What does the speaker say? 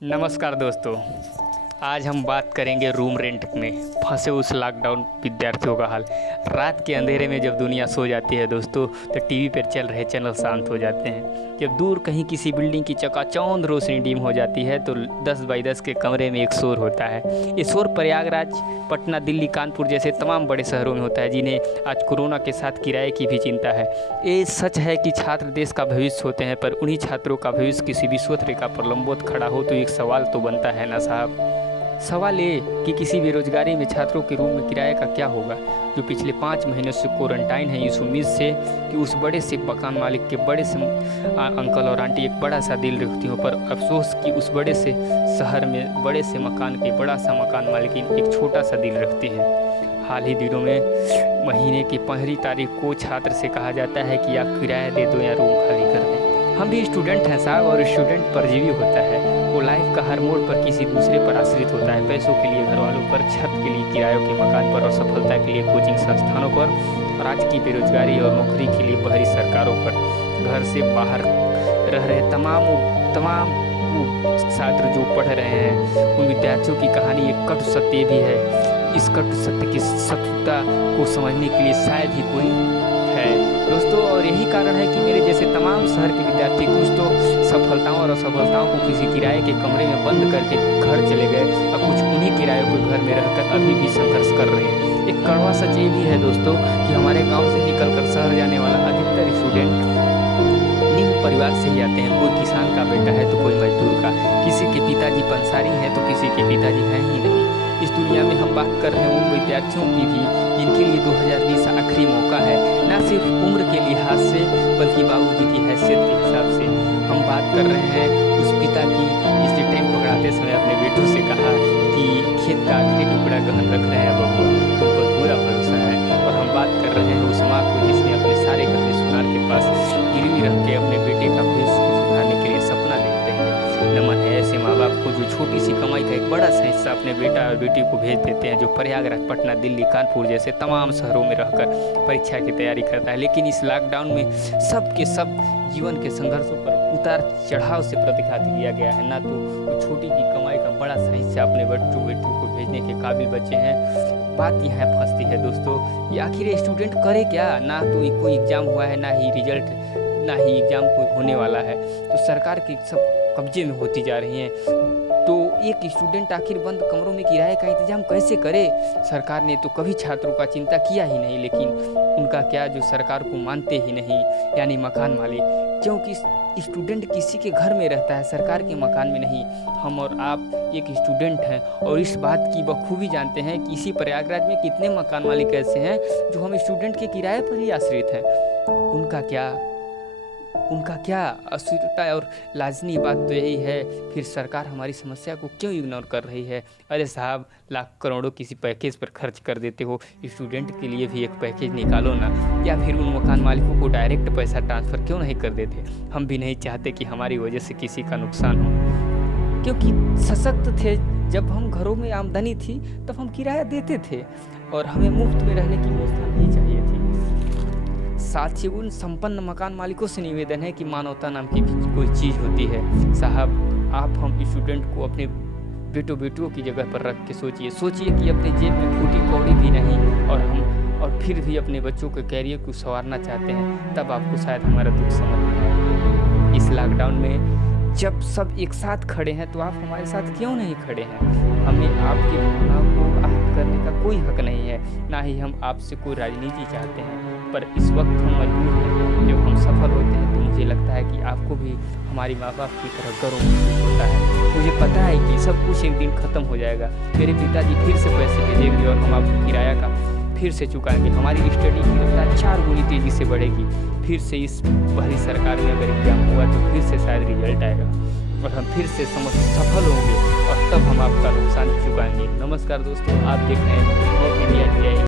नमस्कार दोस्तों। आज हम बात करेंगे रूम रेंट में फंसे उस लॉकडाउन विद्यार्थियों का हाल। रात के अंधेरे में जब दुनिया सो जाती है दोस्तों, तो टीवी पर चल रहे चैनल शांत हो जाते हैं। जब दूर कहीं किसी बिल्डिंग की चकाचौंध रोशनी डिम हो जाती है तो 10 बाई 10 के कमरे में एक शोर होता है। ये शोर प्रयागराज, पटना, दिल्ली, कानपुर जैसे तमाम बड़े शहरों में होता है, जिन्हें आज कोरोना के साथ किराए की भी चिंता है। ये सच है कि छात्र देश का भविष्य होते हैं, पर उन्हीं छात्रों का भविष्य किसी विश्वत रेखा पर लंबवत खड़ा हो तो एक सवाल तो बनता है ना साहब। सवाल ये कि किसी बेरोजगारी में छात्रों के रूम में किराए का क्या होगा, जो पिछले 5 महीनों से क्वारंटाइन है, इस उम्मीद से कि उस बड़े से मकान मालिक के बड़े से अंकल और आंटी एक बड़ा सा दिल रखती हो, पर अफसोस कि उस बड़े से शहर में बड़े से मकान के बड़ा सा मकान मालिक एक छोटा सा दिल रखती है। हाल ही दिनों में महीने की 1 तारीख को छात्र से कहा जाता है कि आप किराया दे दो या रूम खाली कर दें। हम भी स्टूडेंट हैं साहब, और स्टूडेंट परजीवी होता है। वो लाइफ का हर मोड़ पर किसी दूसरे पर आश्रित होता है। पैसों के लिए घर वालों पर, छत के लिए किरायों के मकान पर, और सफलता के लिए कोचिंग संस्थानों पर, और आज की बेरोजगारी और नौकरी के लिए बाहरी सरकारों पर। घर से बाहर रह रहे तमाम छात्र जो पढ़ रहे हैं, उन विद्यार्थियों की कहानी एक कटु सत्य भी है। इस कटु सत्य की सत्यता को समझने के लिए शायद ही कोई है दोस्तों, और यही कारण है कि मेरे जैसे तमाम शहर के विद्यार्थी कुछ तो सफलताओं और असफलताओं को किसी किराए के कमरे में बंद करके घर चले गए, और कुछ उन्हीं किरायों को घर में रहकर अभी भी संघर्ष कर रहे हैं। एक कड़वा सच ये भी है दोस्तों कि हमारे गांव से निकलकर शहर जाने वाला अधिकतर स्टूडेंट निम्न परिवार से ही आते हैं। कोई किसान का बेटा है तो कोई मजदूर का, किसी के पिताजी पंसारी हैं तो किसी के पिताजी हैं ही नहीं। इस दुनिया में हम बात कर रहे हैं उन विद्यार्थियों की भी जिनके लिए 2020 आखिरी मौका है, न सिर्फ उम्र के लिहाज से बल्कि बाबूजी की हैसियत के हिसाब से। हम बात कर रहे हैं उस पिता की जिसने ट्रेन पकड़ाते समय अपने बेटों से कहा कि खेत का आखिरी टुकड़ा गहन रख रहे हैं बबुआ, तुम पर पूरा भरोसा है। और हम बात कर रहे हैं उस माँ को जिसने अपने सारे गहने सुनार के पास गिरवी रख के अपने बेटे का भविष्य को सुधारने के लिए सपना देखते हैं। नमन है ऐसे माँ बाप को जो छोटी सी कमाई का एक बड़ा सा हिस्सा अपने बेटा और बेटी को भेज देते हैं, जो प्रयागराज, पटना, दिल्ली, कानपुर जैसे तमाम शहरों में रहकर परीक्षा की तैयारी करता है। लेकिन इस लॉकडाउन में सब के सब जीवन के संघर्षों पर उतार चढ़ाव से प्रतिघात किया गया है। ना तो वो छोटी की कमाई का बड़ा सा हिस्सा अपने बेटों को भेजने के काबिल बचे हैं। बात यहाँ फंसती है दोस्तों, ये आखिर स्टूडेंट करे क्या? ना तो कोई एग्ज़ाम हुआ है, ना ही रिजल्ट, ना ही एग्ज़ाम कोई होने वाला है, तो सरकार की सब कब्जे में होती जा रही हैं। तो एक स्टूडेंट आखिर बंद कमरों में किराए का इंतजाम कैसे करे? सरकार ने तो कभी छात्रों का चिंता किया ही नहीं, लेकिन उनका क्या जो सरकार को मानते ही नहीं, यानी मकान मालिक। क्योंकि स्टूडेंट किसी के घर में रहता है, सरकार के मकान में नहीं। हम और आप एक स्टूडेंट हैं, और इस बात की बखूबी जानते हैं कि इसी प्रयागराज में कितने मकान मालिक ऐसे हैं जो हम स्टूडेंट के किराए पर ही आश्रित हैं। उनका क्या असुविधा और लाजमी बात तो यही है, फिर सरकार हमारी समस्या को क्यों इग्नोर कर रही है? अरे साहब, लाख करोड़ों किसी पैकेज पर खर्च कर देते हो, स्टूडेंट के लिए भी एक पैकेज निकालो ना, या फिर उन मकान मालिकों को डायरेक्ट पैसा ट्रांसफ़र क्यों नहीं कर देते? हम भी नहीं चाहते कि हमारी वजह से किसी का नुकसान हो, क्योंकि सशक्त थे जब हम घरों में आमदनी थी तब हम किराया देते थे, और हमें मुफ्त में रहने की व्यवस्था नहीं चाहिए थी। साथ ही उन संपन्न मकान मालिकों से निवेदन है कि मानवता नाम की भी कोई चीज़ होती है। साहब, आप हम स्टूडेंट को अपने बेटों की जगह पर रख के सोचिए कि अपने जेब में फूटी कौड़ी भी नहीं, और फिर भी अपने बच्चों के कैरियर को संवारना चाहते हैं, तब आपको शायद हमारा दुख समझ में आए। इस लॉकडाउन में जब सब एक साथ खड़े हैं तो आप हमारे साथ क्यों नहीं खड़े हैं? हमें आपकी भावनाओं को आहत करने का कोई हक नहीं है, ना ही हम आपसे कोई राजनीति चाहते हैं, पर इस वक्त हम मजबूर हैं। जब हम सफल होते हैं तो मुझे लगता है कि आपको भी हमारी माँ बाप की तरह गर्व महसूस होता है। मुझे पता है कि सब कुछ एक दिन ख़त्म हो जाएगा, मेरे पिताजी फिर से पैसे भेजेंगे और हम आपको किराया का फिर से चुकाएंगे। हमारी स्टडी की रफ्तार 4 गुनी तेज़ी से बढ़ेगी। फिर से इस बाहरी सरकार में अगर एग्जाम हुआ तो फिर से शायद रिजल्ट आएगा, और हम फिर से सफल होंगे, और तब हम आपका नुकसान चुकाएंगे। नमस्कार दोस्तों, आप देख रहे हैं इंडिया।